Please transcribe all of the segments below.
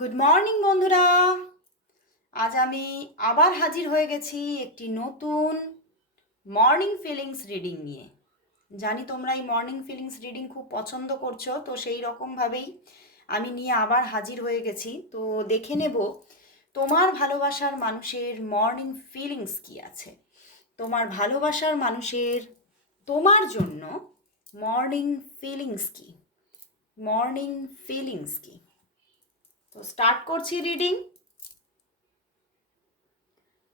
Good morning বন্ধুরা। আজ আমি আবার হাজির হয়ে গেছি একটি নতুন মর্নিং ফিলিংস রিডিং নিয়ে। জানি তোমরা এই মর্নিং ফিলিংস রিডিং খুব পছন্দ করছ, তো সেই রকমভাবেই আমি নিয়ে আবার হাজির হয়ে গেছি। তো দেখে নেব তোমার ভালোবাসার মানুষের মর্নিং ফিলিংস কি আছে। তোমার ভালোবাসার মানুষের, তোমার জন্য মর্নিং ফিলিংস কি? মর্নিং ফিলিংস কি? তো স্টার্ট করছি রিডিং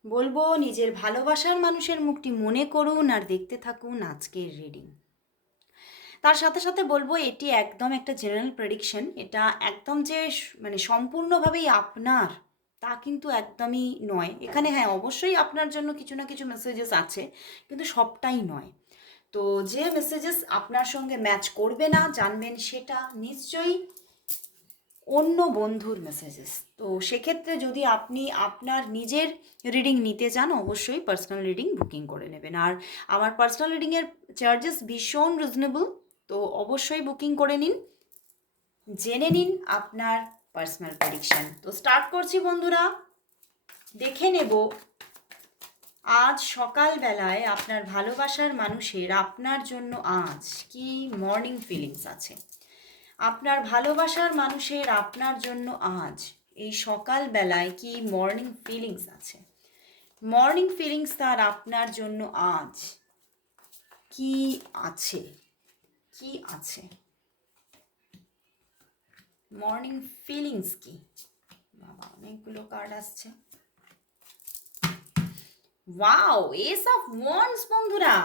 বলব নিজের ভালোবাসার মানুষের মুখটি মনে করুন আর দেখতে থাকুন আজকের রিডিং তার সাথে সাথে বলব এটি একদম একটা জেনারেল প্রেডিকশন এটা একদম যে মানে সম্পূর্ণভাবেই আপনার, তা কিন্তু একদমই নয়। এখানে হ্যাঁ অবশ্যই আপনার জন্য কিছু না কিছু মেসেজেস আছে, কিন্তু সবটাই নয়। তো যে মেসেজেস আপনার সঙ্গে ম্যাচ করবে না, জানবেন সেটা নিশ্চয়ই অন্য বন্ধুর মেসেজেস তো সেক্ষেত্রে যদি আপনি আপনার নিজের রিডিং নিতে চান, অবশ্যই পার্সোনাল রিডিং বুকিং করে নেবেন। আর আমার পার্সোনাল রিডিংয়ের চার্জেস ভীষণ রিজনেবল তো অবশ্যই বুকিং করে নিন। জেনে নিন আপনার পার্সোনাল প্রেডিকশন তো স্টার্ট করছি বন্ধুরা। দেখে নেব। আজ সকালবেলায় আপনার ভালোবাসার মানুষের আপনার জন্য আজ কি মর্নিং ফিলিংস আছে? আপনার ভালোবাসার মানুষের আপনার জন্য আজ। এই সকালবেলায় কি মর্নিং ফিলিংস আছে? মর্নিং ফিলিংস তার আপনার জন্য আজ কি আছে? কি আছে? মর্নিং ফিলিংস কি? বাবা, অনেকগুলো কার্ড আসছে। ওয়াও এস অফ ওয়ান্স বন্ধুরা।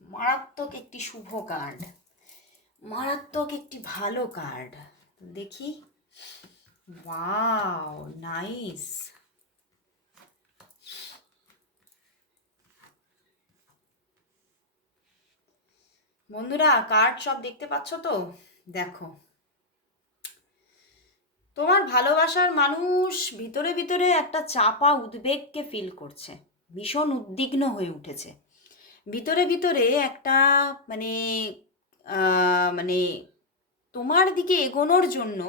মারাত্মক একটি শুভ কার্ড মারাত্মক একটি ভালো কার্ড দেখি। ওয়াও নাইস বন্ধুরা কার্ড সব দেখতে পাচ্ছ তো? দেখো। তোমার ভালোবাসার মানুষ ভিতরে ভিতরে একটা চাপা উদ্বেগকে ফিল করছে। ভীষণ উদ্বিগ্ন হয়ে উঠেছে। ভিতরে ভিতরে একটা মানে মানে তোমার দিকে এগোনোর জন্য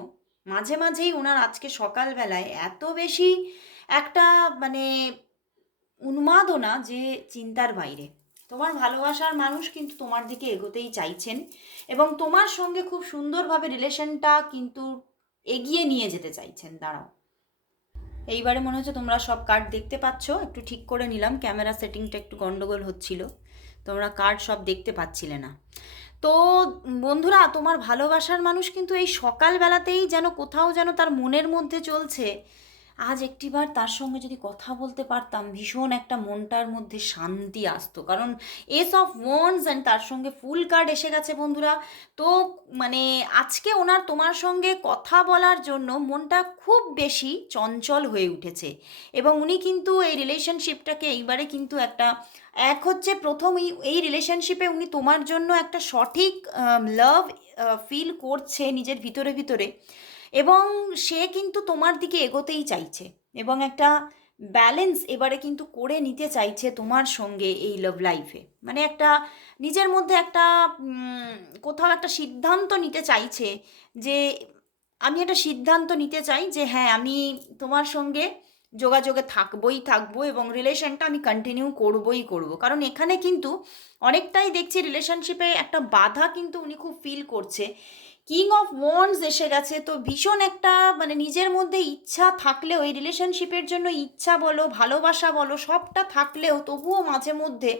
মাঝে মাঝেই ওনার আজকে সকালবেলায় এত বেশি একটা মানে উন্মাদনা যে চিন্তার বাইরে। তোমার ভালোবাসার মানুষ কিন্তু তোমার দিকে এগোতেই চাইছেন এবং তোমার সঙ্গে খুব সুন্দরভাবে রিলেশনটা কিন্তু এগিয়ে নিয়ে যেতে চাইছেন। দাঁড়াও। এইবারে মনে হচ্ছে তোমরা সব কার্ড দেখতে পাচ্ছ। একটু ঠিক করে নিলাম। ক্যামেরা সেটিংটা একটু গন্ডগোল হচ্ছিল। তোমরা কার্ড সব দেখতে পাচ্ছিলে না। তো বন্ধুরা, তোমার ভালোবাসার মানুষ কিন্তু এই সকালবেলাতেই যেন কোথাও যেন তার মনের মধ্যে চলছে। আজ একটিবার তার সঙ্গে যদি কথা বলতে পারতাম, ভীষণ একটা মনটার মধ্যে শান্তি আসতো। কারণ এস অফ ওয়ান্স অ্যান্ড তার সঙ্গে ফুল কার্ড এসে গেছে বন্ধুরা। তো মানে আজকে ওনার তোমার সঙ্গে কথা বলার জন্য মনটা খুব বেশি চঞ্চল হয়ে উঠেছে। এবং উনি কিন্তু এই রিলেশনশিপটাকে এইবারে কিন্তু একটা এক হচ্ছে প্রথম এই রিলেশনশিপে উনি তোমার জন্য একটা সঠিক লাভ ফিল করছে নিজের ভিতরে ভিতরে। এবং সে কিন্তু তোমার দিকে এগোতেই চাইছে এবং একটা ব্যালেন্স এবারে কিন্তু করে নিতে চাইছে তোমার সঙ্গে এই লাভ লাইফে মানে একটা নিজের মধ্যে একটা কোথাও একটা সিদ্ধান্ত নিতে চাইছে যে আমি একটা সিদ্ধান্ত নিতে চাই যে হ্যাঁ আমি তোমার সঙ্গে যোগাযোগে থাকবই, থাকব এবং রিলেশনটা আমি কন্টিনিউ করবই, করব। কারণ এখানে কিন্তু অনেকটাই দেখছি রিলেশনশিপে একটা বাধা কিন্তু উনি খুব ফিল করছে। কিং অফ ওয়ান্স এসে গেছে। তো ভীষণ একটা মানে নিজের মধ্যে ইচ্ছা থাকলেও, এই রিলেশনশিপের জন্য ইচ্ছা বলো, ভালোবাসা বলো, সবটা থাকলেও তবুও মাঝে মধ্যে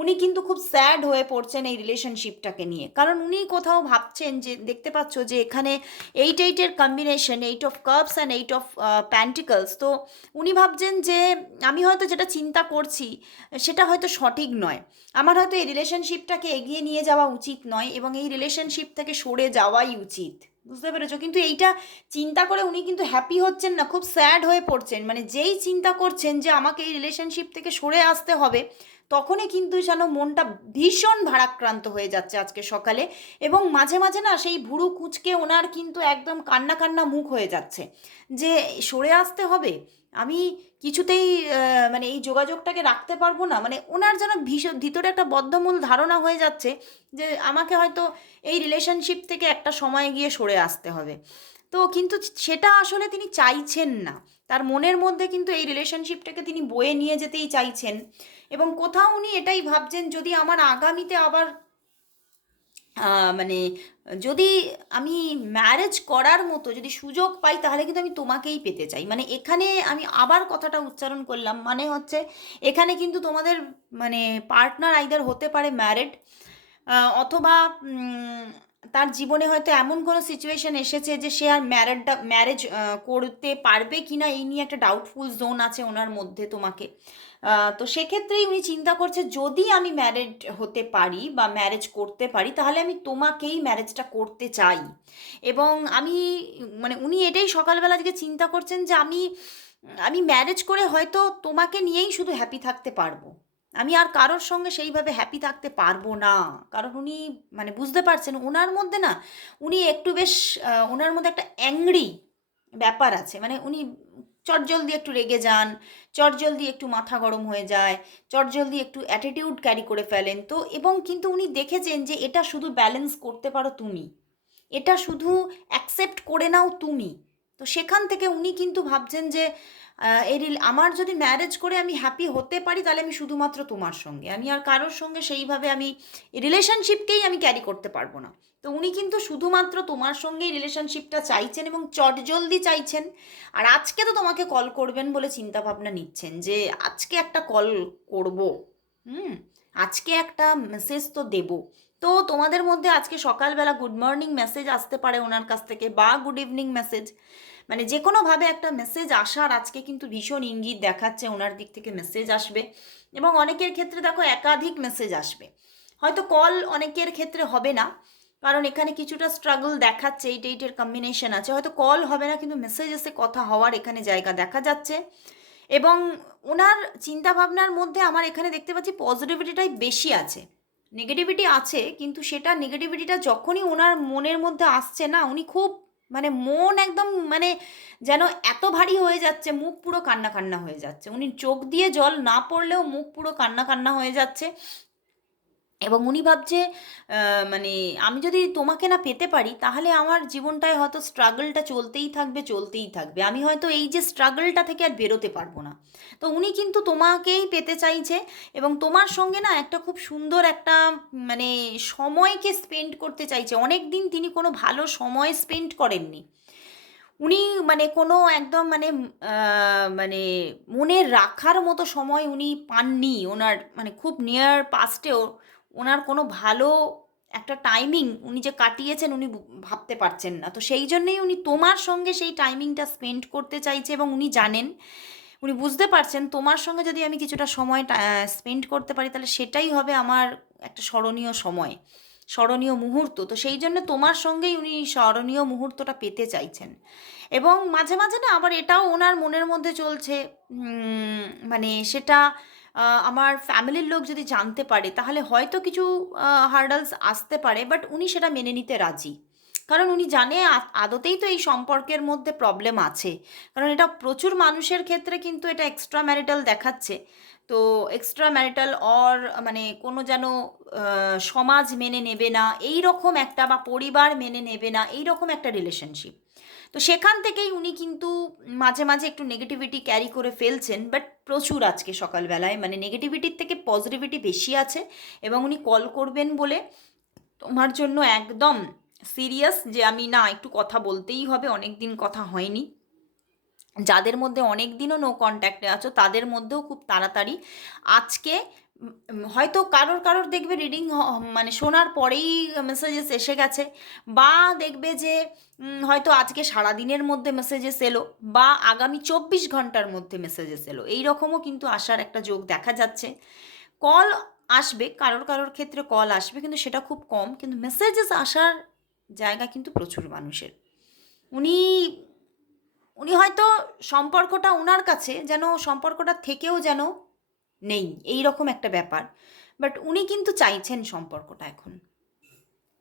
উনি কিন্তু খুব স্যাড হয়ে পড়ছেন এই রিলেশনশিপটাকে নিয়ে। কারণ উনি কোথাও ভাবছেন যে, দেখতে পাচ্ছ যে এখানে এইট এইটের combination eight of cups and eight of pentacles তো উনি ভাবছেন যে, আমি হয়তো যেটা চিন্তা করছি, সেটা হয়তো সঠিক নয়। আমার হয়তো এই রিলেশনশিপটাকে এগিয়ে নিয়ে যাওয়া উচিত নয় এবং এই রিলেশনশিপ থেকে সরে যাওয়াই উচিত। বুঝতে পেরেছ? কিন্তু এইটা চিন্তা করে উনি কিন্তু হ্যাপি হচ্ছেন না, খুব স্যাড হয়ে পড়ছেন। মানে যেই চিন্তা করছেন যে, আমাকে এই রিলেশনশিপ থেকে সরে আসতে হবে তখনই কিন্তু যেন মনটা ভীষণ ভারাক্রান্ত হয়ে যাচ্ছে আজকে সকালে এবং মাঝে মাঝে না সেই ভুরু কুচকে ওনার কিন্তু একদম কান্না কান্না মুখ হয়ে যাচ্ছে যে সরে আসতে হবে? আমি কিছুতেই মানে এই যোগাযোগটাকে রাখতে পারব না। মানে ওনার যেন ভীষণ ভিতরে একটা বদ্ধমূল ধারণা হয়ে যাচ্ছে যে আমাকে হয়তো এই রিলেশনশিপ থেকে একটা সময় গিয়ে সরে আসতে হবে। তো কিন্তু সেটা আসলে তিনি চাইছেন না। তার মনের মধ্যে কিন্তু এই রিলেশনশিপটাকে তিনি বয়ে নিয়ে যেতেই চাইছেন। এবং কোথাও উনি এটাই ভাবছেন, যদি আমার আগামীতে আবার মানে যদি আমি ম্যারেজ করার মতো যদি সুযোগ পাই, তাহলে কিন্তু আমি তোমাকেই পেতে চাই। মানে এখানে আমি আবার কথাটা উচ্চারণ করলাম মানে হচ্ছে, এখানে কিন্তু তোমাদের মানে পার্টনার আইদার হতে পারে ম্যারেড অথবা তার জীবনে হয়তো এমন কোনো সিচুয়েশন এসেছে যে সে আর ম্যারেডটা ম্যারেজ করতে পারবে কি না এই নিয়ে একটা ডাউটফুল জোন আছে ওনার মধ্যে তোমাকে। তো সেক্ষেত্রেই উনি চিন্তা করছে, যদি আমি ম্যারেড হতে পারি বা ম্যারেজ করতে পারি, তাহলে আমি তোমাকেই ম্যারেজটা করতে চাই। এবং আমি মানে উনি এটাই সকালবেলা থেকে চিন্তা করছেন যে আমি আমি ম্যারেজ করে হয়তো তোমাকে নিয়েই শুধু হ্যাপি থাকতে পারব। আমি আর কারোর সঙ্গে সেইভাবে হ্যাপি থাকতে পারব না। কারণ উনি মানে বুঝতে পারছেন, ওনার মধ্যে না, উনি একটু বেশ ওনার মধ্যে একটা অ্যাংরি ব্যাপার আছে। মানে উনি চটজলদি একটু রেগে যান চটজলদি একটু মাথা গরম হয়ে যায় চটজলদি একটু অ্যাটিটিউড ক্যারি করে ফেলেন। তো এবং কিন্তু উনি দেখেছেন যে এটা শুধু ব্যালেন্স করতে পারো তুমি, এটা শুধু অ্যাকসেপ্ট করে নাও তুমি। তো সেখান থেকে উনি কিন্তু ভাবছেন যে এই আমার যদি ম্যারেজ করে আমি হ্যাপি হতে পারি, তাহলে আমি শুধুমাত্র তোমার সঙ্গে, আমি আর কারোর সঙ্গে সেইভাবে আমি রিলেশনশিপকেই আমি ক্যারি করতে পারব না। তো উনি কিন্তু শুধুমাত্র তোমার সঙ্গেই রিলেশনশিপটা চাইছেন এবং চটজলদি চাইছেন। আর আজকে তো তোমাকে কল করবেন বলে চিন্তা ভাবনা নিচ্ছেন যে আজকে একটা কল করব, হুম? আজকে একটা মেসেজ তো দেব। তো তোমাদের মধ্যে আজকে সকালবেলা গুড মর্নিং মেসেজ আসতে পারে ওনার কাছ থেকে বা গুড ইভিনিং মেসেজ মানে যে কোনোভাবে একটা মেসেজ আসার আজকে কিন্তু ভীষণ ইঙ্গিত দেখাচ্ছে ওনার দিক থেকে মেসেজ আসবে এবং অনেকের ক্ষেত্রে দেখো একাধিক মেসেজ আসবে। হয়তো কল অনেকের ক্ষেত্রে হবে না। কারণ এখানে কিছুটা স্ট্রাগল দেখাচ্ছে এইট এইটের কম্বিনেশন আছে। হয়তো কল হবে না, কিন্তু মেসেজ এসে কথা হওয়ার এখানে জায়গা দেখা যাচ্ছে। এবং ওনার চিন্তাভাবনার মধ্যে আমার এখানে দেখতে পাচ্ছি পজিটিভিটিটাই বেশি আছে। নেগেটিভিটি আছে, কিন্তু সেটা নেগেটিভিটিটা যখনই ওনার মনের মধ্যে আসছে না, উনি খুব মানে মন একদম মানে যেন এত ভারী হয়ে যাচ্ছে, মুখ পুরো কান্না কান্না হয়ে যাচ্ছে। উনি চোখ দিয়ে জল না পড়লেও মুখ পুরো কান্না কান্না হয়ে যাচ্ছে। এবং উনি ভাবছে মানে আমি যদি তোমাকে না পেতে পারি, তাহলে আমার জীবনটায় হয়তো স্ট্রাগলটা চলতেই থাকবে চলতেই থাকবে। আমি হয়তো এই যে স্ট্রাগলটা থেকে আর বেরোতে পারব না। তো উনি কিন্তু তোমাকেই পেতে চাইছে এবং তোমার সঙ্গে না একটা খুব সুন্দর একটা মানে সময়কে স্পেন্ড করতে চাইছে। অনেক দিন তিনি কোনো ভালো সময় স্পেন্ড করেননি। উনি মানে কোনো একদম মানে মানে মনে রাখার মতো সময় উনি পাননি। ওনার মানে খুব নিয়ার পাস্টেও ওনার কোনো ভালো একটা টাইমিং উনি যে কাটিয়েছেন উনি ভাবতে পারছেন না। তো সেই জন্যেই উনি তোমার সঙ্গে সেই টাইমিংটা স্পেন্ড করতে চাইছে এবং উনি জানেন, উনি বুঝতে পারছেন তোমার সঙ্গে যদি আমি কিছুটা সময় স্পেন্ড করতে পারি তাহলে সেটাই হবে আমার একটা স্মরণীয় সময়, স্মরণীয় মুহূর্ত। তো সেই জন্য তোমার সঙ্গেই উনি স্মরণীয় মুহূর্তটা পেতে চাইছেন। এবং মাঝে মাঝে না আবার এটাও ওনার মনের মধ্যে চলছে মানে সেটা আমার ফ্যামিলির লোক যদি জানতে পারে, তাহলে হয়তো কিছু হার্ডালস আসতে পারে বাট উনি সেটা মেনে নিতে রাজি। কারণ উনি জানে আদতেই তো এই সম্পর্কের মধ্যে প্রবলেম আছে। কারণ এটা প্রচুর মানুষের ক্ষেত্রে কিন্তু এটা এক্সট্রা ম্যারিটাল দেখাচ্ছে। তো এক্সট্রা ম্যারিটাল অর মানে কোনো যেন সমাজ মেনে নেবে না এই রকম একটা বা পরিবার মেনে নেবে না এই রকম একটা রিলেশনশিপ তো সেখান থেকেই উনি কিন্তু মাঝে মাঝে একটু নেগেটিভিটি ক্যারি করে ফেলছেন বাট প্রচুর আজকে সকালবেলায়। মানে নেগেটিভিটির থেকে পজিটিভিটি বেশি আছে এবং উনি কল করবেন বলে তোমার জন্য একদম সিরিয়াস যে আমি, না, একটু কথা বলতেই হবে অনেক দিন কথা হয়নি। যাদের মধ্যে অনেক দিনও নো কন্ট্যাক্টে আছো, তাদের মধ্যেও খুব তাড়াতাড়ি আজকে হয়তো কারোর কারোর দেখবে রিডিং মানে শোনার পরেই মেসেজেস এসে গেছে বা দেখবে যে হয়তো আজকে সারাদিনের মধ্যে মেসেজেস এলো বা আগামী চব্বিশ ঘণ্টার মধ্যে মেসেজেস এলো। এই রকমও কিন্তু আসার একটা যোগ দেখা যাচ্ছে। কল আসবে, কারোর কারোর ক্ষেত্রে কল আসবে, কিন্তু সেটা খুব কম, কিন্তু মেসেজেস আসার জায়গা কিন্তু প্রচুর মানুষের। উনি উনি হয়তো সম্পর্কটা ওনার কাছে যেন, সম্পর্কটা থেকেও যেন নেই এই রকম একটা ব্যাপার। বাট উনি কিন্তু চাইছেন সম্পর্কটা এখন।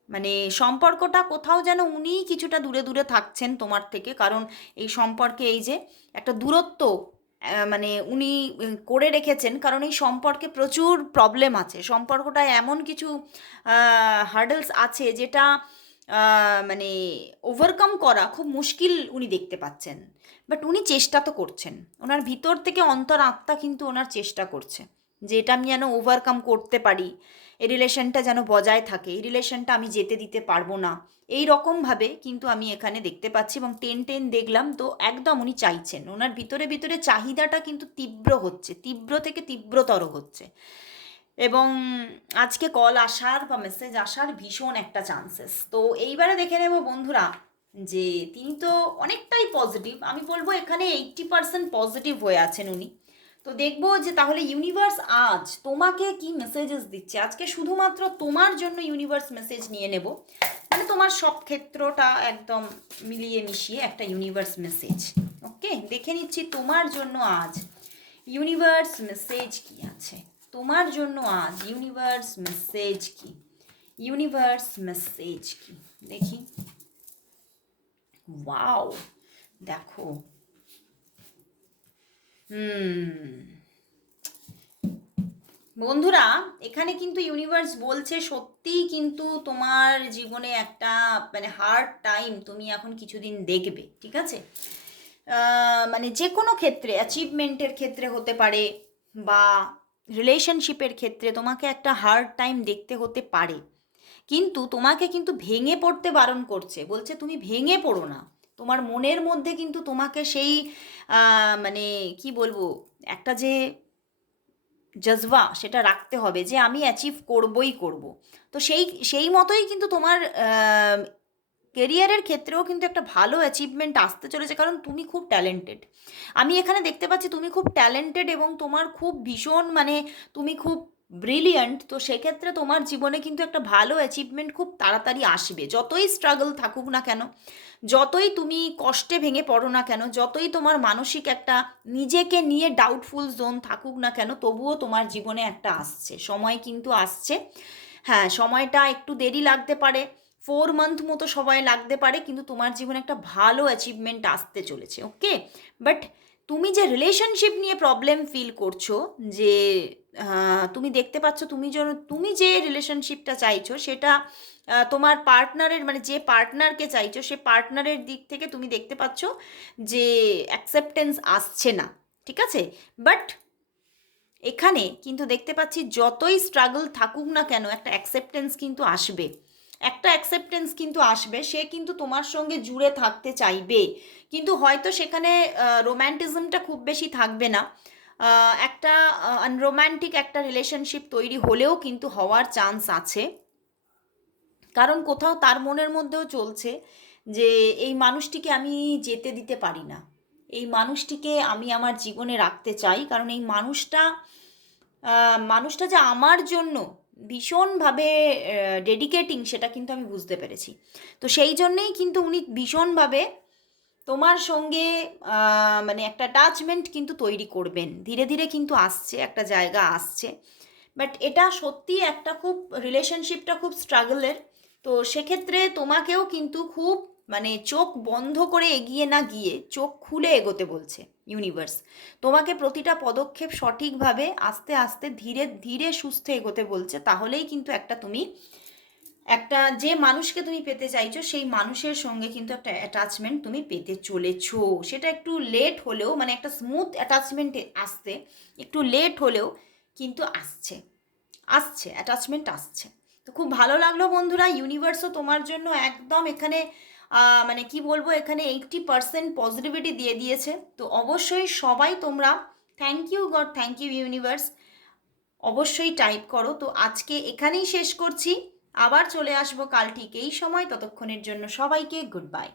মানে সম্পর্কটা কোথাও যেন উনিই কিছুটা দূরে দূরে থাকছেন তোমার থেকে, কারণ এই সম্পর্কে এই যে একটা দূরত্ব মানে উনি করে রেখেছেন, কারণ এই সম্পর্কে প্রচুর প্রবলেম আছে। সম্পর্কটায় এমন কিছু হার্ডেলস আছে যেটা মানে ওভারকাম করা খুব মুশকিল উনি দেখতে পাচ্ছেন। বাট উনি চেষ্টা তো করছেন। ওনার ভিতর থেকে অন্তর আত্মা কিন্তু ওনার চেষ্টা করছে যে এটা আমি যেন ওভারকাম করতে পারি, এই রিলেশনটা যেন বজায় থাকে, এই রিলেশনটা আমি যেতে দিতে পারব না। এই রকমভাবে কিন্তু আমি এখানে দেখতে পাচ্ছি এবং টেন টেন দেখলাম তো একদম উনি চাইছেন। ওনার ভিতরে ভিতরে চাহিদাটা কিন্তু তীব্র হচ্ছে, তীব্র থেকে তীব্রতর হচ্ছে। এবং আজকে কল আসার বা মেসেজ আসার ভীষণ একটা চান্সেস তো এইবারে দেখে নেব বন্ধুরা যে তিনি তো অনেকটাই পজিটিভ আমি বলব এখানে এইট্টি পার্সেন্ট পজিটিভ হয়ে আছেন উনি। তো দেখব যে তাহলে ইউনিভার্স আজ তোমাকে কি মেসেজেস দিচ্ছে? আজকে শুধুমাত্র তোমার জন্য ইউনিভার্স মেসেজ নিয়ে নেব। মানে তোমার সব ক্ষেত্রটা একদম মিলিয়ে মিশিয়ে একটা ইউনিভার্স মেসেজ ওকে দেখে নিচ্ছি তোমার জন্য আজ ইউনিভার্স মেসেজ কি আছে। তোমার জন্য আজ ইউনিভার্স মেসেজ কি? ইউনিভার্স মেসেজ কি? দেখি। ওয়াও দেখো। হুম। বন্ধুরা, এখানে কিন্তু ইউনিভার্স বলছে সত্যিই কিন্তু তোমার জীবনে একটা মানে হার্ড টাইম তুমি এখন কিছুদিন দেখবে, ঠিক আছে? মানে যে কোনো ক্ষেত্রে অ্যাচিভমেন্টের ক্ষেত্রে হতে পারে বা রিলেশনশিপের ক্ষেত্রে তোমাকে একটা হার্ড টাইম দেখতে হতে পারে। কিন্তু তোমাকে কিন্তু ভেঙে পড়তে বারণ করছে। বলছে, তুমি ভেঙে পড়ো না। তোমার মনের মধ্যে কিন্তু তোমাকে সেই মানে কি বলব, একটা যে জজবা সেটা রাখতে হবে যে, আমি অ্যাচিভ করবই করব। তো সেই সেই মতোই কিন্তু তোমার কেরিয়ারের ক্ষেত্রেও কিন্তু একটা ভালো অ্যাচিভমেন্ট আসতে চলেছে, কারণ তুমি খুব ট্যালেন্টেড আমি এখানে দেখতে পাচ্ছি তুমি খুব ট্যালেন্টেড এবং তোমার খুব ভীষণ মানে তুমি খুব ব্রিলিয়ান্ট তো সেক্ষেত্রে তোমার জীবনে কিন্তু একটা ভালো অ্যাচিভমেন্ট খুব তাড়াতাড়ি আসবে। যতই স্ট্রাগল থাকুক না কেন, যতই তুমি কষ্টে ভেঙে পড়ো না কেন, যতই তোমার মানসিক একটা নিজেকে নিয়ে ডাউটফুল জোন থাকুক না কেন, তবুও তোমার জীবনে একটা আসছে। সময় কিন্তু আসছে। হ্যাঁ সময়টা একটু দেরি লাগতে পারে। ফোর মান্থ মতো সময় লাগতে পারে, কিন্তু তোমার জীবনে একটা ভালো অ্যাচিভমেন্ট আসতে চলেছে ওকে বাট তুমি যে রিলেশনশিপ নিয়ে প্রবলেম ফিল করছ, যে তুমি দেখতে পাচ্ছ তুমি যেন, তুমি যে রিলেশনশিপটা চাইছো, সেটা তোমার পার্টনারের মানে যে পার্টনারকে চাইছো, সে পার্টনারের দিক থেকে তুমি দেখতে পাচ্ছ যে অ্যাকসেপ্টেন্স আসছে না, ঠিক আছে? বাট এখানে কিন্তু দেখতে পাচ্ছি যতই স্ট্রাগল থাকুক না কেন, একটা অ্যাকসেপ্টেন্স কিন্তু আসবে। একটা অ্যাকসেপ্টেন্স কিন্তু আসবে, সে কিন্তু তোমার সঙ্গে জুড়ে থাকতে চাইবে। কিন্তু হয়তো সেখানে রোম্যান্টিজমটা খুব বেশি থাকবে না। একটা আনরোম্যান্টিক একটা রিলেশনশিপ তৈরি হলেও কিন্তু হওয়ার চান্স আছে। কারণ কোথাও তার মনের মধ্যেও চলছে যে, এই মানুষটিকে আমি যেতে দিতে পারি না। এই মানুষটিকে আমি আমার জীবনে রাখতে চাই। কারণ এই মানুষটা মানুষটা যে আমার জন্য ভীষণভাবে ডেডিকেটিং সেটা কিন্তু আমি বুঝতে পেরেছি। তো সেই জন্যেই কিন্তু উনি ভীষণভাবে তোমার সঙ্গে মানে একটা অ্যাটাচমেন্ট কিন্তু তৈরি করবেন। ধীরে ধীরে কিন্তু আসছে, একটা জায়গা আসছে। বাট এটা সত্যি একটা খুব রিলেশনশিপটা খুব স্ট্রাগলের তো সেক্ষেত্রে তোমাকেও কিন্তু খুব মানে চোখ বন্ধ করে এগিয়ে না গিয়ে চোখ খুলে এগোতে বলছে ইউনিভার্স তোমাকে প্রতিটা পদক্ষেপ সঠিকভাবে আস্তে আস্তে ধীরে ধীরে সুস্থ এগোতে বলছে, তাহলেই কিন্তু একটা তুমি, একটা যে মানুষকে তুমি পেতে চাইছো, সেই মানুষের সঙ্গে কিন্তু একটা অ্যাটাচমেন্ট তুমি পেতে চলেছো। সেটা একটু লেট হলেও মানে একটা স্মুথ অ্যাটাচমেন্ট আসতে একটু লেট হলেও কিন্তু আসছে আসছে অ্যাটাচমেন্ট আসছে। তো খুব ভালো লাগল বন্ধুরা ইউনিভার্সও তোমার জন্য একদম এখানে মানে কি বলব, এখানে এইটটি পারসেন্ট পজিটিভিটি দিয়ে দিয়েছে। তো অবশ্যই সবাই তোমরা thank you God thank you universe অবশ্যই টাইপ করো। তো আজকে এখানেই শেষ করছি। আবার চলে আসব কাল ঠিক এই সময়। ততক্ষণের জন্য সবাইকে গুড বাই